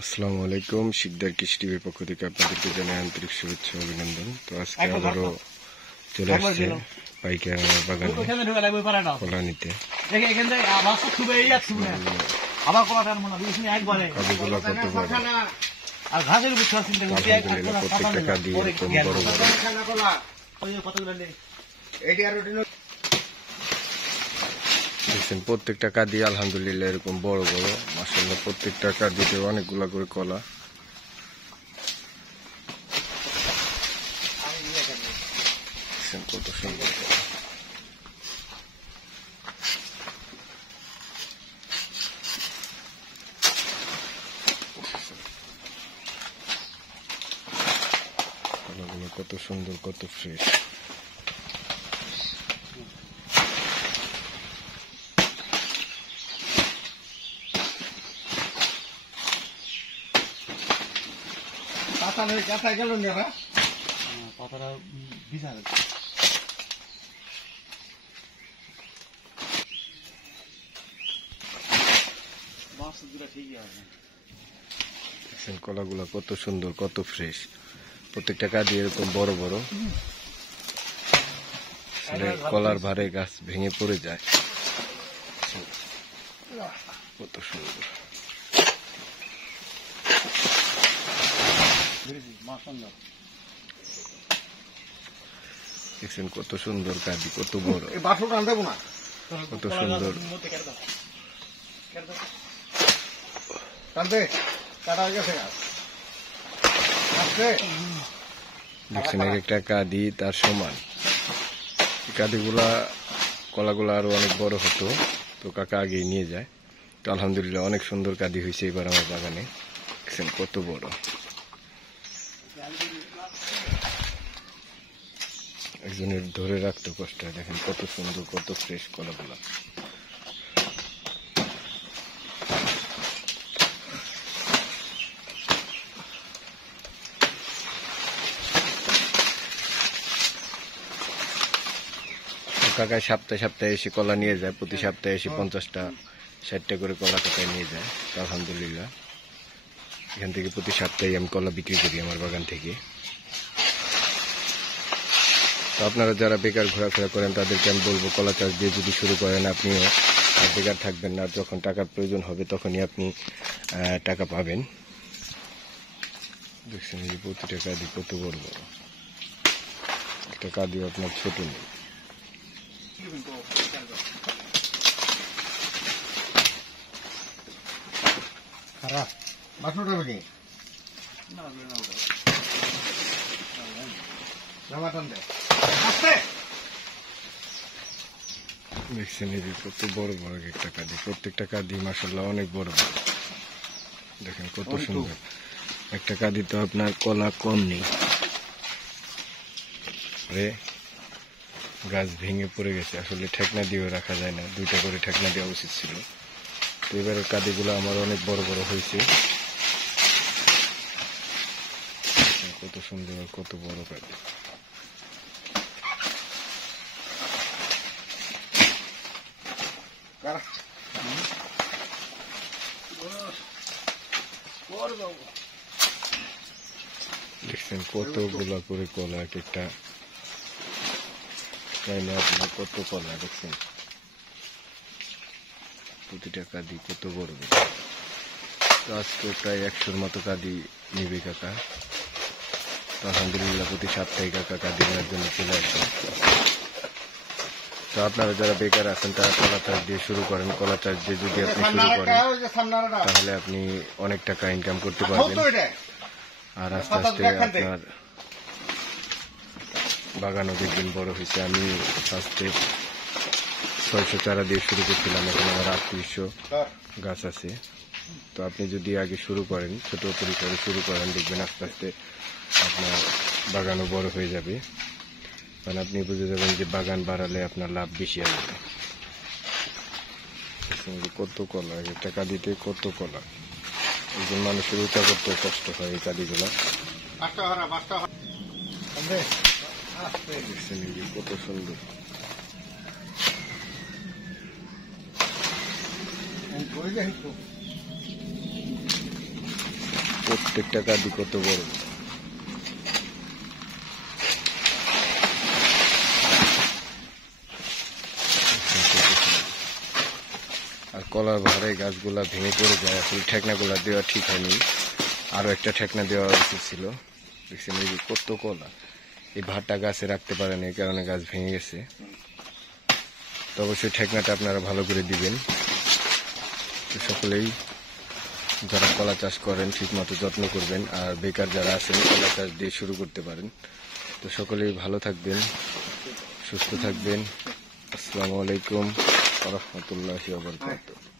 আসসালামু আলাইকুম। শিকদার কৃষি টিভির পক্ষ থেকে আপনাদেরকে জানাই আন্তরিক শুভেচ্ছা অভিনন্দন। তো আজকে আবারও চলে আসছে পাইকার বাগানে কলা নিতে। কাজগুলো কত বড়, আলহামদুলিল্লাহ প্রত্যেকটা কাজই এরকম বড় বড়। দেখছেন প্রত্যেকটা কাজই আলহামদুলিল্লাহ এরকম বড় বড়। মাশাআল্লাহ প্রত্যেকটা কাজে অনেকগুলা করে কলা। কত সুন্দর কলাগুলো, কত সুন্দর, কত ফ্রেশ। পাতাটা ভিজা কলাগুলা কত সুন্দর, কত ফ্রেশ। প্রত্যেকটা কাজই এরকম বড় বড়। কলার ভারে গাছ ভেঙে পড়ে যায়। কত সুন্দর, দেখছেন কত সুন্দর কাজই, কত বড়, কত সুন্দর। দেখছেন এক একটা কাঁদি তার সমান। কাঁদিগুলা কলাগুলা আরো অনেক বড় হতো, তো কাকা আগেই নিয়ে যায়। তো আলহামদুলিল্লাহ অনেক সুন্দর কাঁদি হয়েছে এবার আমার বাগানে। দেখছেন কত বড়। একজনের ধরে রাখতে কষ্ট হয়। দেখেন কত সুন্দর, কত ফ্রেশ কলাগুলা। কাকায় সপ্তাহে সপ্তাহে এসে কলা নিয়ে যায়। প্রতি সপ্তাহে এসে 50টা 60টা করে কলা কাকায় নিয়ে যায়। তো আলহামদুলিল্লাহ এখান থেকে প্রতি সপ্তাহে আমি কলা বিক্রি করি আমার বাগান থেকে। তো আপনারা যারা বেকার ঘোরাফেরা করেন তাদেরকে আমি বলবো কলা চাষ দিয়ে যদি শুরু করেন আপনিও আর বেকার থাকবেন না। যখন টাকার প্রয়োজন হবে তখনই আপনি টাকা পাবেন। দেখছেন এই প্রতিটা কাঁদি কত বড় বড়। একটা কাঁদিও আপনার ছোট নেই। দেখছেন এই কত বড় বড় একটা কাঁদি। প্রত্যেকটা কাঁদি মাশাআল্লাহ অনেক বড় বড়। দেখেন কত সুন্দর। একটা কাঁদি তো আপনার কলা কম নেই। গাছ ভেঙে পড়ে গেছে। আসলে ঠেকনা দিয়েও রাখা যায় না, 2টা করে ঠেকনা দেওয়া উচিত ছিল। তো এবারের কাঁদিগুলো আমার অনেক বড় বড় হয়েছে। কত সুন্দর, কত বড় কাঁদি। দেখছেন কতগুলা করে কলা, এক একটা আপনার কত কলা। দেখছেন প্রতিটা কাঁদি কত বড় বড়। তো আজকে প্রায় 100-র মতো কাঁদি নিবে কাকা। তো আলহামদুলিল্লাহ প্রতি সপ্তাহে কাকা কাঁদি নেওয়ার জন্য চলে আসে। তো আপনারা যারা বেকার আছেন তারা কলা চাষ দিয়ে শুরু করেন। কলা চাষ দিয়ে যদি আপনি শুরু করেন তাহলে আপনি অনেক টাকা ইনকাম করতে পারবেন। আর আস্তে আস্তে আপনার বাগানও দেখবেন বড় হয়েছে। আমি ফার্স্টে 600 চারা দিয়ে শুরু করছিলাম, এখন আমার 3800 গাছ আছে। তো আপনি যদি আগে শুরু করেন, ছোট পরিসরে শুরু করেন, দেখবেন আস্তে আস্তে আপনার বাগানও বড় হয়ে যাবে। কারণ আপনি বুঝে যাবেন যে বাগান বাড়ালে আপনার লাভ বেশি আসবে। কত কলা, একটা কাঁদিতে কত কলা। একজন মানুষের উঁচা করতে কষ্ট হয় এই কাঁদিগুলা। কত সুন্দর। প্রত্যেকটা কাঁদি কত বড়। আর কলার ভারে গাছগুলা ভেঙে পড়ে যায়, আসলে ঠেকনাগুলা দেওয়া ঠিক হয়নি, আরো একটা ঠেকনা দেওয়া উচিত ছিল। দেখছেন এই যে কত কলা, এই ভারটা গাছে রাখতে পারেন, এই কারণে গাছ ভেঙে গেছে। তো অবশ্যই ঠেকনাটা আপনারা ভালো করে দিবেন। তো সকলেই যারা কলা চাষ করেন ঠিক মতো যত্ন করবেন, আর বেকার যারা আছেন কলা চাষ দিয়ে শুরু করতে পারেন। তো সকলেই ভালো থাকবেন, সুস্থ থাকবেন। আসসালামু আলাইকুম ওয়া রাহমাতুল্লাহি ওয়া বারাকাতুহু।